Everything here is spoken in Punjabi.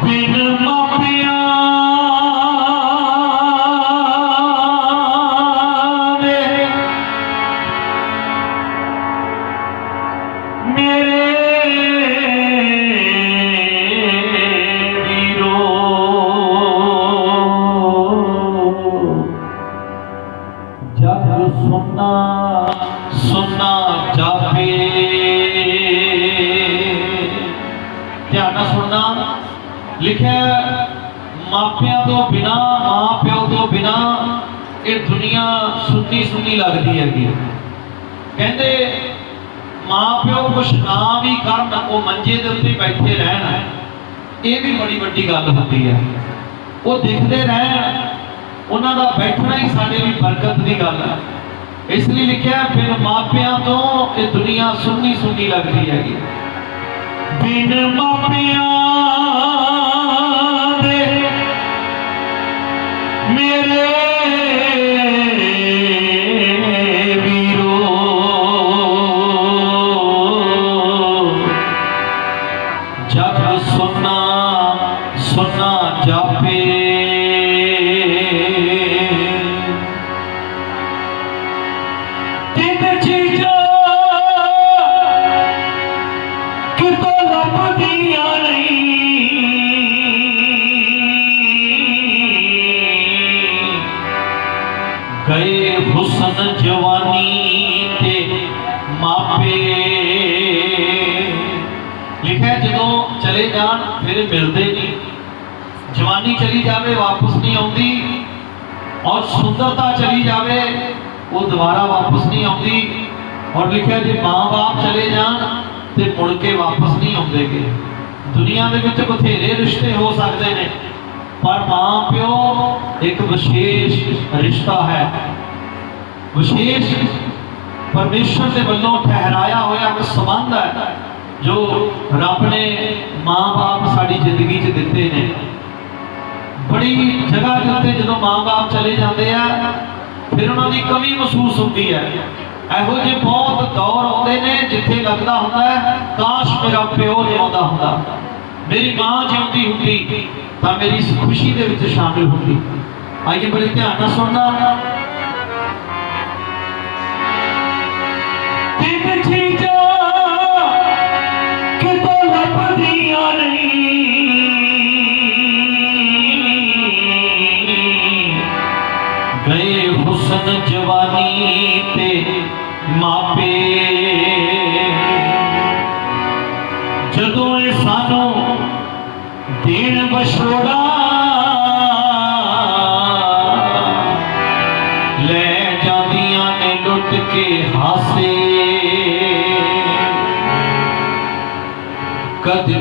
ਬਿਨ ਲਿਖਿਆ ਮਾਪਿਆਂ ਤੋਂ ਬਿਨਾ ਮਾਂ ਪਿਓ ਤੋਂ ਬਿਨਾ ਇਹ ਦੁਨੀਆ ਸੁੰਨੀ ਸੁੰਨੀ ਲੱਗਦੀ ਹੈਗੀ ਕਹਿੰਦੇ ਮਾਂ ਪਿਓ ਕੁਛ ਨਾ ਵੀ ਕਰਨ, ਉਹ ਮੰਜੇ ਦੇ ਉੱਤੇ ਬੈਠੇ ਰਹਿਣ, ਇਹ ਵੀ ਬੜੀ ਵੱਡੀ ਗੱਲ ਹੁੰਦੀ ਹੈ। ਉਹ ਦੇਖਦੇ ਰਹਿਣ, ਉਹਨਾਂ ਦਾ ਬੈਠਣਾ ਹੀ ਸਾਡੇ ਲਈ ਬਰਕਤ ਦੀ ਗੱਲ ਹੈ। ਇਸ ਲਈ ਲਿਖਿਆ, ਫਿਰ ਮਾਪਿਆਂ ਤੋਂ ਇਹ ਦੁਨੀਆ ਸੁੰਨੀ ਸੁੰਨੀ ਲੱਗਦੀ ਹੈਗੀ ਬਿਨ ਮਾਪਿਆਂ ਜਗ ਸੁਨਾ ਸੁਨਾ ਜਾਪੇ। ਤਿੰਨ ਚੀਜ਼ਾਂ ਕਿਤੋਂ ਲੱਭਦੀਆਂ ਨਹੀਂ। ਗਏ ਹੁਸਨ ਜਵਾਨੀ ਜਦੋਂ ਚਲੇ ਜਾਣ, ਫਿਰ ਮਿਲਦੇ ਨਹੀਂ। ਜਵਾਨੀ ਚਲੀ ਜਾਵੇ, ਵਾਪਸ ਨਹੀਂ ਆਉਂਦੀ। ਔਰ ਸੁੰਦਰਤਾ ਚਲੀ ਜਾਵੇ, ਉਹ ਦੁਬਾਰਾ ਵਾਪਸ ਨਹੀਂ ਆਉਂਦੀ। ਔਰ ਲਿਖਿਆ, ਜੇ ਮਾਂ-ਬਾਪ ਚਲੇ ਜਾਣ, ਤੇ ਮੁੜ ਕੇ ਵਾਪਸ ਨਹੀਂ ਆਉਂਦੇਗੇ। ਦੁਨੀਆ ਦੇ ਵਿੱਚ ਬਥੇਰੇ ਰਿਸ਼ਤੇ ਹੋ ਸਕਦੇ ਨੇ, ਪਰ ਮਾਂ ਪਿਓ ਇੱਕ ਵਿਸ਼ੇਸ਼ ਰਿਸ਼ਤਾ ਹੈ। ਵਿਸ਼ੇਸ਼ ਪਰਮੇਸ਼ਰ ਦੇ ਵੱਲੋਂ ਠਹਿਰਾਇਆ ਹੋਇਆ ਇੱਕ ਸੰਬੰਧ ਹੈ। ਜੋ ਰੱਬ ਨੇ ਮਾਂ-ਬਾਪ ਸਾਡੀ ਜ਼ਿੰਦਗੀ 'ਚ ਦਿੱਤੇ ਨੇ। ਬੜੀ ਜਗ੍ਹਾ ਦੇ ਉੱਤੇ ਜਦੋਂ ਮਾਂ-ਬਾਪ ਚਲੇ ਜਾਂਦੇ ਆ, ਫਿਰ ਉਹਨਾਂ ਦੀ ਕਮੀ ਮਹਿਸੂਸ ਹੁੰਦੀ ਹੈ। ਇਹੋ ਜਿਹੇ ਬਹੁਤ ਦੌਰ ਆਉਂਦੇ ਨੇ ਜਿੱਥੇ ਲੱਗਦਾ ਹੁੰਦਾ ਹੈ, ਕਾਸ਼ ਮੇਰਾ ਪਿਓ ਜਿਉਂਦਾ ਹੁੰਦਾ। ਮੇਰੀ ਮਾਂ ਜਿਉਂਦੀ ਹੁੰਦੀ, ਤਾਂ ਮੇਰੀ ਇਸ ਖੁਸ਼ੀ ਦੇ ਵਿੱਚ ਸ਼ਾਮਿਲ ਹੁੰਦੀ। ਆਈਏ ਬੜੇ ਧਿਆਨ ਨਾਲ ਸੁਣਨਾ। ਤਿੰਨ ਗਏ ਹੁਸਨ ਜਵਾਨੀ ਤੇ ਮਾਪੇ। ਜਦੋਂ ਇਹ ਸਾਨੂੰ ਦੇਣ ਬਛੋੜਾ ਲੈ ਜਾਂਦੀਆਂ ਨੇ ਲੁੱਟ ਕੇ ਹਾਸੇ। ਕਦੇ